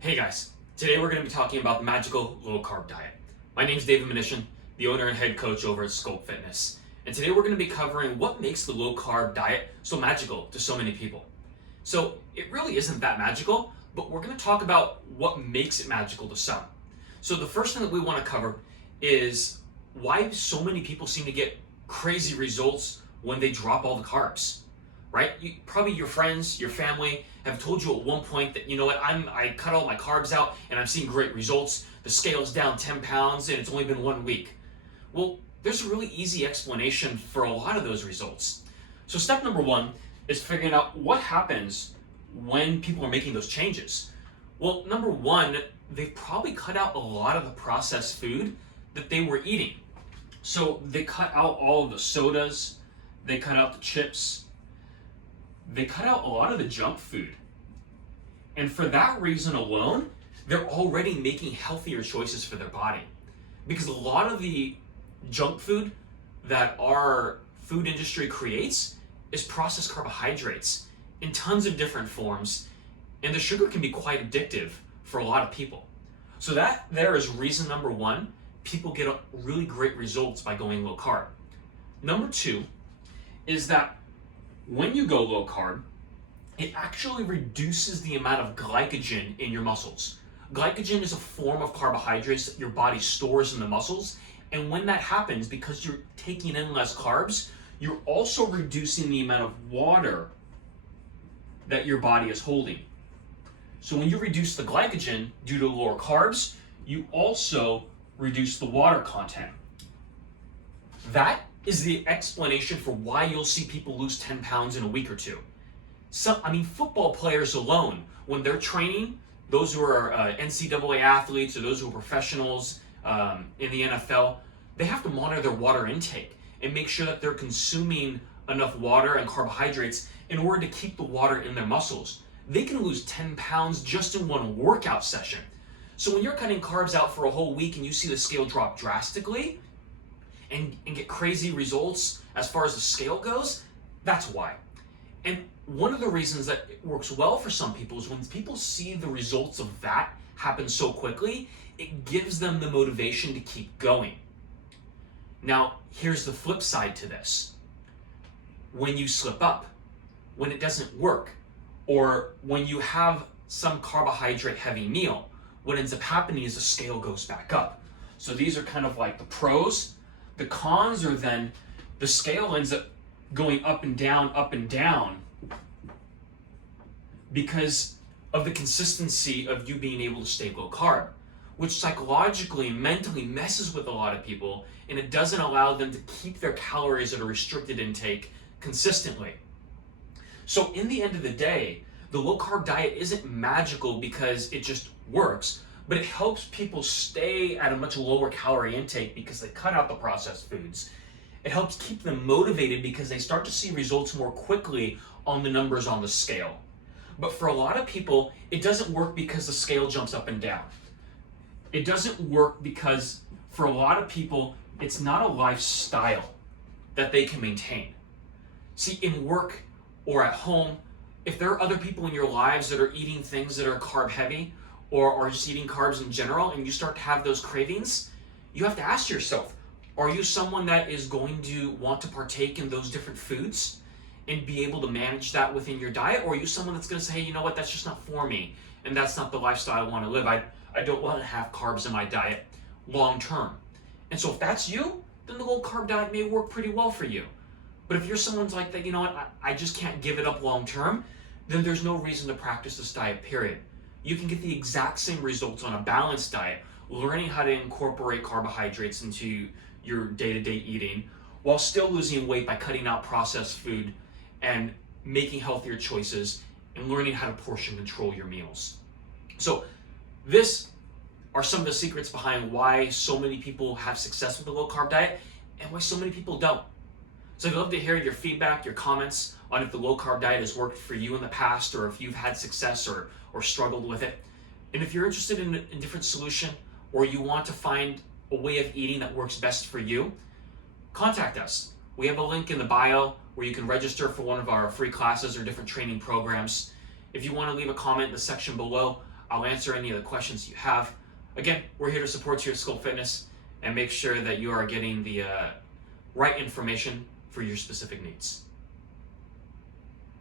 Hey guys, today we're going to be talking about the magical low carb diet. My name is David Minishian, the owner and head coach over at Scope Fitness. And today we're going to be covering what makes the low carb diet so magical to so many people. So it really isn't that magical, but we're going to talk about what makes it magical to some. So the first thing that we want to cover is why so many people seem to get crazy results when they drop all the carbs. Right? Probably your friends, your family have told you at one point that, you know what, I cut all my carbs out and I'm seeing great results. The scale's down 10 pounds and it's only been 1 week. Well, there's a really easy explanation for a lot of those results. So step number one is figuring out what happens when people are making those changes. Well, number one, they've probably cut out a lot of the processed food that they were eating. So they cut out all of the sodas, they cut out the chips, they cut out a lot of the junk food. And for that reason alone, they're already making healthier choices for their body. Because a lot of the junk food that our food industry creates is processed carbohydrates in tons of different forms. And the sugar can be quite addictive for a lot of people. So that there is reason number one, people get really great results by going low carb. Number two is that when you go low carb, it actually reduces the amount of glycogen in your muscles. Glycogen is a form of carbohydrates that your body stores in the muscles. And when that happens, because you're taking in less carbs, you're also reducing the amount of water that your body is holding. So when you reduce the glycogen due to lower carbs, you also reduce the water content. That is the explanation for why you'll see people lose 10 pounds in a week or two. Football players alone, when they're training, those who are NCAA athletes or those who are professionals in the NFL, they have to monitor their water intake and make sure that they're consuming enough water and carbohydrates in order to keep the water in their muscles. They can lose 10 pounds just in one workout session. So when you're cutting carbs out for a whole week and you see the scale drop drastically, and get crazy results as far as the scale goes, that's why. And one of the reasons that it works well for some people is when people see the results of that happen so quickly, it gives them the motivation to keep going. Now, here's the flip side to this. When you slip up, when it doesn't work, or when you have some carbohydrate heavy meal, what ends up happening is the scale goes back up. So these are kind of like the pros. The cons are then the scale ends up going up and down because of the consistency of you being able to stay low carb, which psychologically and mentally messes with a lot of people, and it doesn't allow them to keep their calories at a restricted intake consistently. So in the end of the day, the low carb diet isn't magical because it just works, but it helps people stay at a much lower calorie intake because they cut out the processed foods. It helps keep them motivated because they start to see results more quickly on the numbers on the scale. But for a lot of people, it doesn't work because the scale jumps up and down. It doesn't work because for a lot of people, it's not a lifestyle that they can maintain. See, in work or at home, if there are other people in your lives that are eating things that are carb heavy, or are just eating carbs in general, and you start to have those cravings, you have to ask yourself, are you someone that is going to want to partake in those different foods and be able to manage that within your diet? Or are you someone that's going to say, hey, you know what, that's just not for me, and that's not the lifestyle I want to live. I don't want to have carbs in my diet long term. And so if that's you, then the low carb diet may work pretty well for you. But if you're someone's like that, you know what, I just can't give it up long term, then there's no reason to practice this diet, period. You can get the exact same results on a balanced diet, learning how to incorporate carbohydrates into your day-to-day eating while still losing weight by cutting out processed food and making healthier choices and learning how to portion control your meals. So this are some of the secrets behind why so many people have success with the low carb diet and why so many people don't. So I'd love to hear your feedback, your comments on if the low carb diet has worked for you in the past, or if you've had success or struggled with it. And if you're interested in a different solution, or you want to find a way of eating that works best for you, contact us. We have a link in the bio where you can register for one of our free classes or different training programs. If you want to leave a comment in the section below, I'll answer any of the questions you have. Again, we're here to support your Sculpt Fitness and make sure that you are getting the right information for your specific needs.